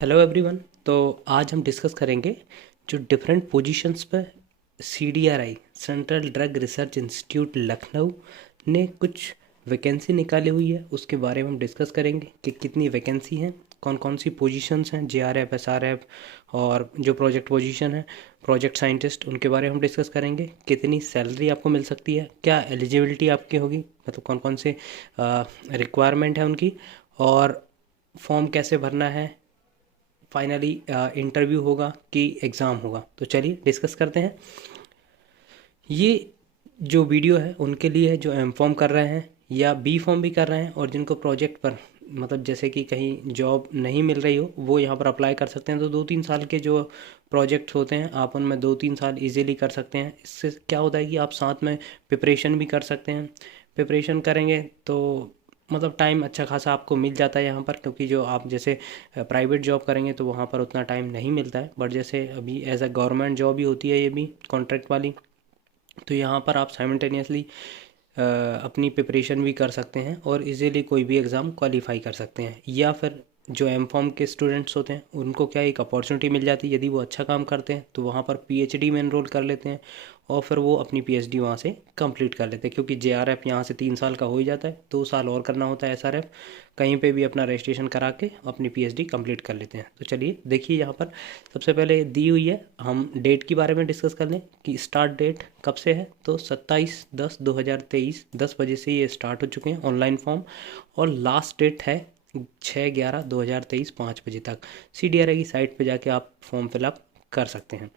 Hello everyone. तो आज हम डिस्कस करेंगे जो डिफरेंट पोजीशंस पर CDRI central drug research institute Lucknow ने कुछ वैकेंसी निकाली हुई है, उसके बारे में हम डिस्कस करेंगे कि कितनी वैकेंसी हैं, कौन कौन सी पोजीशंस हैं, जेआरएफ, एसआरएफ और जो प्रोजेक्ट पोजीशन है प्रोजेक्ट साइंटिस्ट, उनके बारे में हम डिस्कस करेंगे। कितनी सैलरी आपको मिल सकती है, क्या एलिजिबिलिटी आपकी होगी, मतलब कौन कौन से रिक्वायरमेंट है उनकी, और फॉर्म कैसे भरना है, फाइनली इंटरव्यू होगा कि एग्ज़ाम होगा। तो चलिए डिस्कस करते हैं। ये जो वीडियो है उनके लिए है जो एम फॉर्म कर रहे हैं या बी फॉर्म भी कर रहे हैं, और जिनको प्रोजेक्ट पर मतलब जैसे कि कहीं जॉब नहीं मिल रही हो वो यहाँ पर अप्लाई कर सकते हैं। तो 2-3 साल के जो प्रोजेक्ट्स होते हैं आप उनमें 2-3 साल इजीली कर सकते हैं। इससे क्या होता है कि आप साथ में प्रिपरेशन भी कर सकते हैं। प्रिपरेशन करेंगे तो मतलब टाइम अच्छा खासा आपको मिल जाता है यहाँ पर, क्योंकि जो आप जैसे प्राइवेट जॉब करेंगे तो वहाँ पर उतना टाइम नहीं मिलता है, बट जैसे अभी एज अ गवर्नमेंट जॉब ही होती है ये भी कॉन्ट्रैक्ट वाली। तो यहाँ पर आप साइमल्टेनियसली अपनी प्रिपरेशन भी कर सकते हैं और इजीली कोई भी एग्ज़ाम क्वालिफाई कर सकते हैं। या फिर जो एम फॉर्म के स्टूडेंट्स होते हैं उनको क्या एक अपॉर्चुनिटी मिल जाती है, यदि वो अच्छा काम करते हैं तो वहाँ पर पीएचडी में एनरोल कर लेते हैं और फिर वो अपनी पीएचडी वहाँ से कंप्लीट कर लेते हैं। क्योंकि जेआरएफ यहाँ से 3 साल का हो ही जाता है, 2 साल और करना होता है एसआरएफ। कहीं पे भी अपना रजिस्ट्रेशन करा के अपनी पीएचडी कंप्लीट कर लेते हैं। तो चलिए देखिए, यहाँ पर सबसे पहले दी हुई है, हम डेट के बारे में डिस्कस कर लें कि स्टार्ट डेट कब से है। तो 27/10/2023 10 बजे से ये स्टार्ट हो चुके हैं ऑनलाइन फॉर्म, और लास्ट डेट है 6/11/2023 5 बजे तक। सीडीआरआई की साइट पे जाके आप फॉर्म फिलअप कर सकते हैं।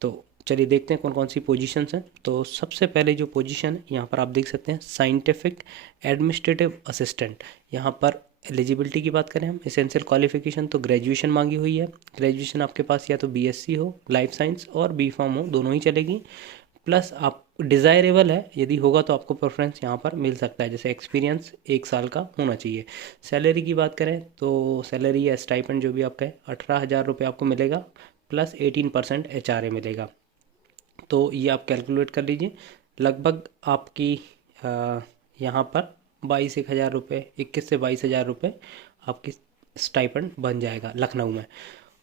तो चलिए देखते हैं कौन कौन सी पोजीशंस हैं। तो सबसे पहले जो पोजीशन है यहाँ पर आप देख सकते हैं, साइंटिफिक एडमिनिस्ट्रेटिव असिस्टेंट। यहाँ पर एलिजिबिलिटी की बात करें हम, एसेंशियल क्वालिफिकेशन तो ग्रेजुएशन मांगी हुई है। ग्रेजुएशन आपके पास या तो बीएससी हो लाइफ साइंस और बी फार्म हो, दोनों ही चलेगी। प्लस आप डिज़ायरेबल है, यदि होगा तो आपको प्रेफरेंस यहाँ पर मिल सकता है, जैसे एक्सपीरियंस 1 साल का होना चाहिए। सैलरी की बात करें तो सैलरी या स्टाइपेंड जो भी आपका है 18,000 रुपये आपको मिलेगा, प्लस 18% एचआरए मिलेगा। तो ये आप कैलकुलेट कर लीजिए, लगभग आपकी यहाँ पर 22-1 हज़ार रुपये, 21 से 22 हज़ार रुपये आपकी स्टाइपेंड बन जाएगा लखनऊ में।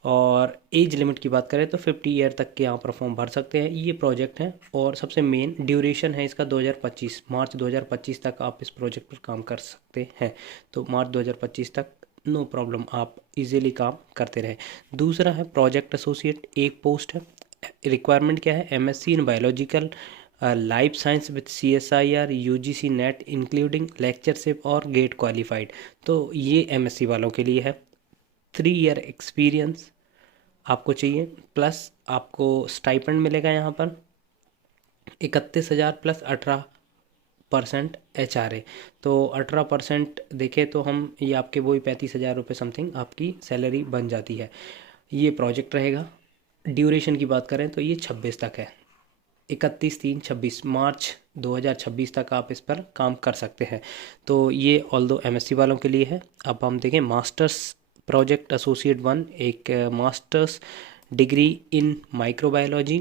और एज लिमिट की बात करें तो 50 ईयर तक के यहाँ पर फॉर्म भर सकते हैं। ये प्रोजेक्ट है और सबसे मेन ड्यूरेशन है इसका 2025 मार्च 2025 तक आप इस प्रोजेक्ट पर काम कर सकते हैं। तो मार्च 2025 तक नो प्रॉब्लम, आप इजीली काम करते रहे। दूसरा है प्रोजेक्ट एसोसिएट, एक पोस्ट है। रिक्वायरमेंट क्या है, MSc in biological life science with CSIR UGC net including lectureship और गेट क्वालिफाइड। तो ये एमएससी वालों के लिए है। 3 ईयर एक्सपीरियंस आपको चाहिए, प्लस आपको स्टाइपेंड मिलेगा यहाँ पर 31,000 प्लस 18% एचआरए। तो 18% देखें तो हम ये आपके वही 35,000 रुपये समथिंग आपकी सैलरी बन जाती है। ये प्रोजेक्ट रहेगा। ड्यूरेशन की बात करें तो ये 26 तक है, 31/3/26 मार्च 2026 तक आप इस पर काम कर सकते हैं। तो ये ऑल दो एमएससी वालों के लिए है। अब हम देखें मास्टर्स प्रोजेक्ट एसोसिएट 1, एक masters degree in microbiology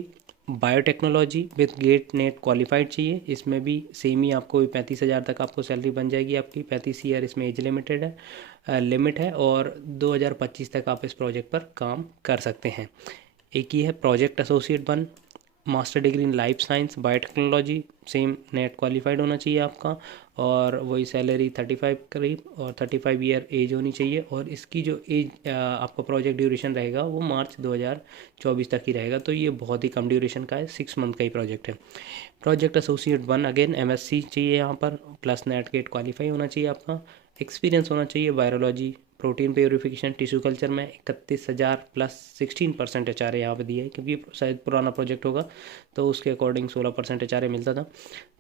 biotechnology with GATE NET qualified चाहिए। इसमें भी सेम ही आपको 35,000 तक आपको सैलरी बन जाएगी आपकी। 35 ईयर इसमें एज लिमिटेड है, लिमिट है, और 2025 तक आप इस प्रोजेक्ट पर काम कर सकते हैं। एक ही है project associate 1, master degree in life science biotechnology, same net qualified होना चाहिए आपका, और वही सैलरी 35 करीब, और 35 ईयर एज होनी चाहिए। और इसकी जो एज आपका प्रोजेक्ट ड्यूरेशन रहेगा वो मार्च 2024 तक ही रहेगा। तो ये बहुत ही कम ड्यूरेशन का है, 6 मंथ का ही प्रोजेक्ट है। प्रोजेक्ट एसोसिएट 1 अगेन एमएससी चाहिए यहाँ पर, प्लस नेट गेट क्वालिफाई होना चाहिए आपका। एक्सपीरियंस होना चाहिए virology protein purification tissue culture में। 31,000 प्लस 16% एचआरए यहाँ पे दिया है, क्योंकि शायद पुराना प्रोजेक्ट होगा तो उसके अकॉर्डिंग 16% एचआरए मिलता था।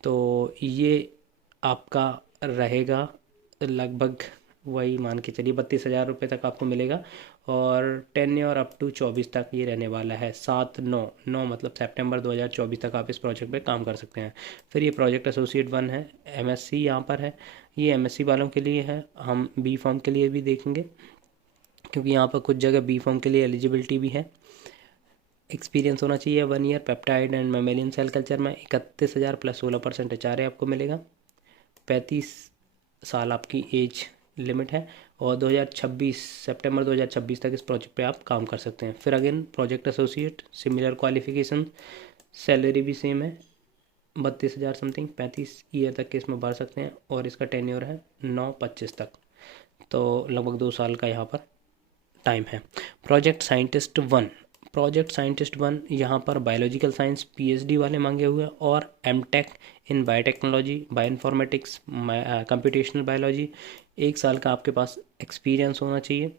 तो ये आपका रहेगा लगभग, वही मान के चलिए 32,000 रुपये तक आपको मिलेगा। और 10 ईयर अप टू 24 तक ये रहने वाला है। 7/9 मतलब सितंबर 2024 तक आप इस प्रोजेक्ट पे काम कर सकते हैं। फिर ये प्रोजेक्ट एसोसिएट 1 है, एमएससी यहाँ पर है, ये एमएससी वालों के लिए है। हम बी फॉर्म के लिए भी देखेंगे, क्योंकि यहाँ पर कुछ जगह बी फॉर्म के लिए एलिजिबिलिटी भी है। एक्सपीरियंस होना चाहिए 1 year peptide and mammalian cell culture में। 31,000 प्लस 16% एचआरए आपको मिलेगा। 35 साल आपकी एज लिमिट है और 2026 सितंबर 2026 तक इस प्रोजेक्ट पे आप काम कर सकते हैं। फिर again project associate, similar qualification, salary भी सेम है 32,000 समथिंग, 35 ईयर तक के इसमें भर सकते हैं और इसका टेन्योर है 9/25 तक, तो लगभग 2 साल का यहाँ पर टाइम है। प्रोजेक्ट साइंटिस्ट 1, प्रोजेक्ट साइंटिस्ट 1 यहाँ पर बायोलॉजिकल साइंस पीएचडी वाले मांगे हुए हैं और M Tech in biotechnology, bioinformatics, computational biology, 1 साल का आपके पास एक्सपीरियंस होना चाहिए।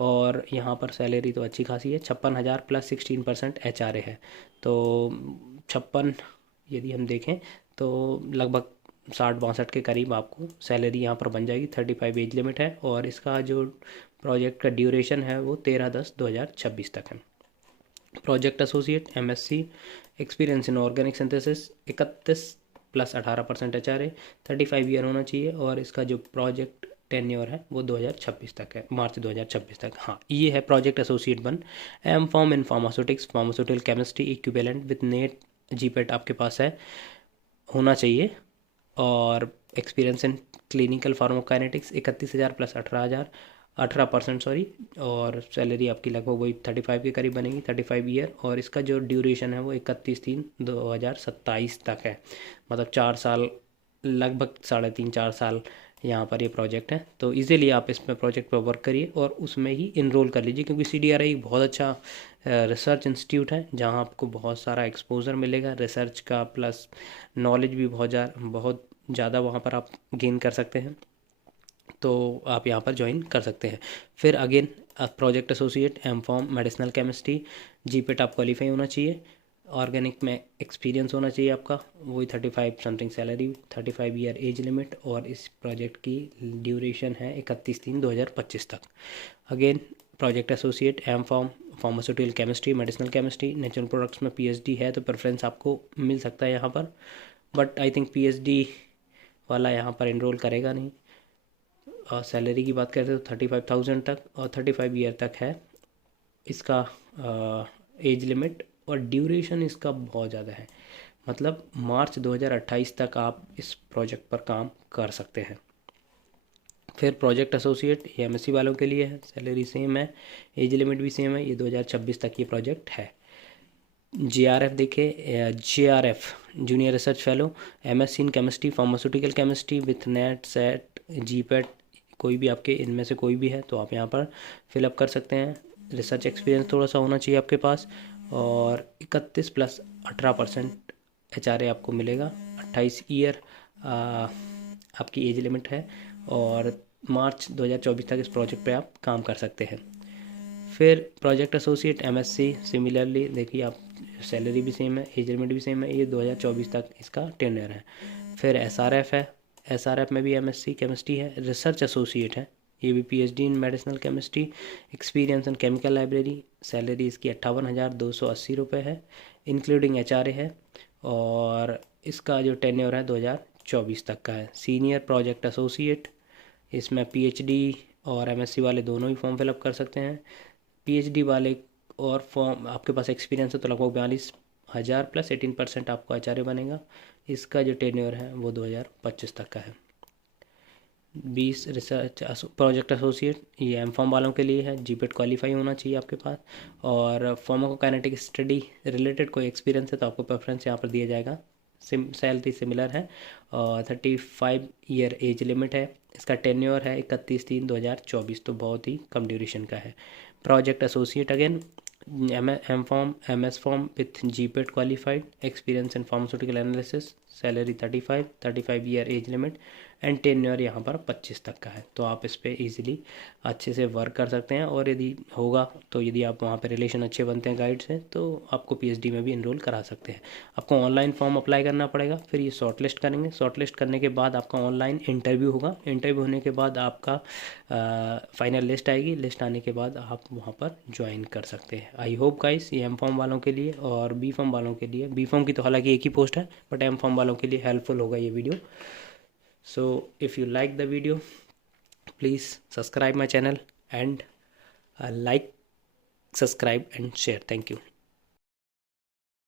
और यहाँ पर सैलरी तो अच्छी खासी है, 56,000 प्लस 16% HRA है, तो 56 यदि हम देखें तो लगभग 60-62 के करीब आपको सैलरी यहाँ पर बन जाएगी। 35 एज लिमिट है और इसका जो प्रोजेक्ट का ड्यूरेशन है वो 13/10/2026 तक है। Project associate MSc, experience in organic synthesis, 31 plus 18% HRA, 35 year होना चाहिए और इसका जो प्रोजेक्ट टेन्योर है वो 2026 तक है, मार्च 2026 तक। हाँ, ये है project associate 1। M Pharm in pharmaceutics, pharmaceutical chemistry equivalent with NET GPAT आपके पास है, होना चाहिए। और experience in clinical pharmacokinetics 31,000 plus 18% sorry, और सैलरी आपकी लगभग वही 35 के करीब बनेगी, 35 ईयर। और इसका जो ड्यूरेशन है वो 31/3/2027 तक है, मतलब 4 साल, लगभग 3.5-4 साल यहाँ पर ये प्रोजेक्ट है। तो इजीली आप इसमें प्रोजेक्ट पर वर्क करिए और उसमें ही इनरोल कर लीजिए, क्योंकि CDRI एक बहुत अच्छा रिसर्च इंस्टीट्यूट है जहाँ आपको बहुत सारा एक्सपोजर मिलेगा रिसर्च का, प्लस नॉलेज भी बहुत ज़्यादा वहाँ पर आप गेन कर सकते हैं, तो आप यहाँ पर ज्वाइन कर सकते हैं। फिर again project associate, M Pharm medicinal chemistry, GPAT आप क्वालिफाई होना चाहिए, ऑर्गेनिक में एक्सपीरियंस होना चाहिए आपका, वही 35 something salary, 35 year age limit और इस प्रोजेक्ट की ड्यूरेशन है 31/3/2025 तक। Again project associate, M Pharm pharmaceutical chemistry, medicinal chemistry, natural products में PhD है तो प्रेफरेंस आपको मिल सकता है यहाँ पर, बट आई थिंक PhD वाला यहाँ पर इनरोल करेगा नहीं। सैलरी की बात करते हैं तो 35,000 तक और 35 ईयर तक है इसका एज लिमिट, और ड्यूरेशन इसका बहुत ज़्यादा है, मतलब मार्च 2028 तक आप इस प्रोजेक्ट पर काम कर सकते हैं। फिर प्रोजेक्ट एसोसिएट, ये MSc वालों के लिए है, सैलरी सेम है, एज लिमिट भी सेम है, ये 2026 तक ये प्रोजेक्ट है। JRF देखिए, JRF junior research fellow, MSc in chemistry, pharmaceutical chemistry with net set GPAT, कोई भी आपके इनमें से कोई भी है तो आप यहाँ पर फिलअप कर सकते हैं। रिसर्च एक्सपीरियंस थोड़ा सा होना चाहिए आपके पास और 31 प्लस 18% HRA आपको मिलेगा, 28 ईयर आपकी एज लिमिट है और मार्च 2024 तक इस प्रोजेक्ट पे आप काम कर सकते हैं। फिर प्रोजेक्ट एसोसिएट MSc, सिमिलरली देखिए आप, सैलरी भी सेम है, एज लिमिट भी सेम है, ये 2024 तक इसका टेन्योर है। फिर SRF है, SRF में भी MSc केमिस्ट्री है, रिसर्च एसोसिएट है, ये भी PhD in medicinal chemistry, experience in chemical library, salary इसकी 58,280 रुपये है, इंक्लूडिंग HRA है और इसका जो टेन्योर है 2024 तक का है। सीनियर प्रोजेक्ट एसोसिएट, इसमें PhD और MSc वाले दोनों ही फॉर्म फिलअप कर सकते हैं। PhD वाले और फॉर्म आपके पास एक्सपीरियंस है तो लगभग 42,000 प्लस 18% आपको HRA बनेगा। इसका जो टेन्योर है वो 2025 तक का है। 20 रिसर्च प्रोजेक्ट एसोसिएट, ये एम फॉर्म वालों के लिए है, जीपेट क्वालिफाई होना चाहिए आपके पास और फार्माकोकाइनेटिक स्टडी रिलेटेड कोई एक्सपीरियंस है तो आपको प्रेफरेंस यहाँ पर दिया जाएगा। सैलरी सिमिलर है और 35 ईयर एज लिमिट है, इसका टेन्योर है 31/3/2024, तो बहुत ही कम ड्यूरेशन का है। Project associate again M Pharm MS Pharm with GPAT qualified, experience in pharmaceutical analysis, salary 35 year age limit and tenure यहाँ पर 25 तक का है, तो आप इस पर ईजिली अच्छे से वर्क कर सकते हैं। और यदि होगा तो यदि आप वहाँ पे रिलेशन अच्छे बनते हैं गाइड से तो आपको PhD में भी इनरोल करा सकते हैं। आपको ऑनलाइन फॉर्म अप्लाई करना पड़ेगा, फिर ये शॉर्टलिस्ट करेंगे, शॉर्टलिस्ट करने के बाद आपका ऑनलाइन इंटरव्यू होगा, इंटरव्यू होने के बाद आपका फाइनल लिस्ट आएगी, लिस्ट आने के बाद आप वहाँ पर ज्वाइन कर सकते हैं। आई होप गाइस ये एम फॉर्म वालों के लिए और बी फॉर्म वालों के लिए, बी फॉर्म की तो हालांकि एक ही पोस्ट है बट एम फॉर्म वालों के लिए हेल्पफुल होगा ये video. So if you like the video, please subscribe my channel and like, subscribe and share. Thank you.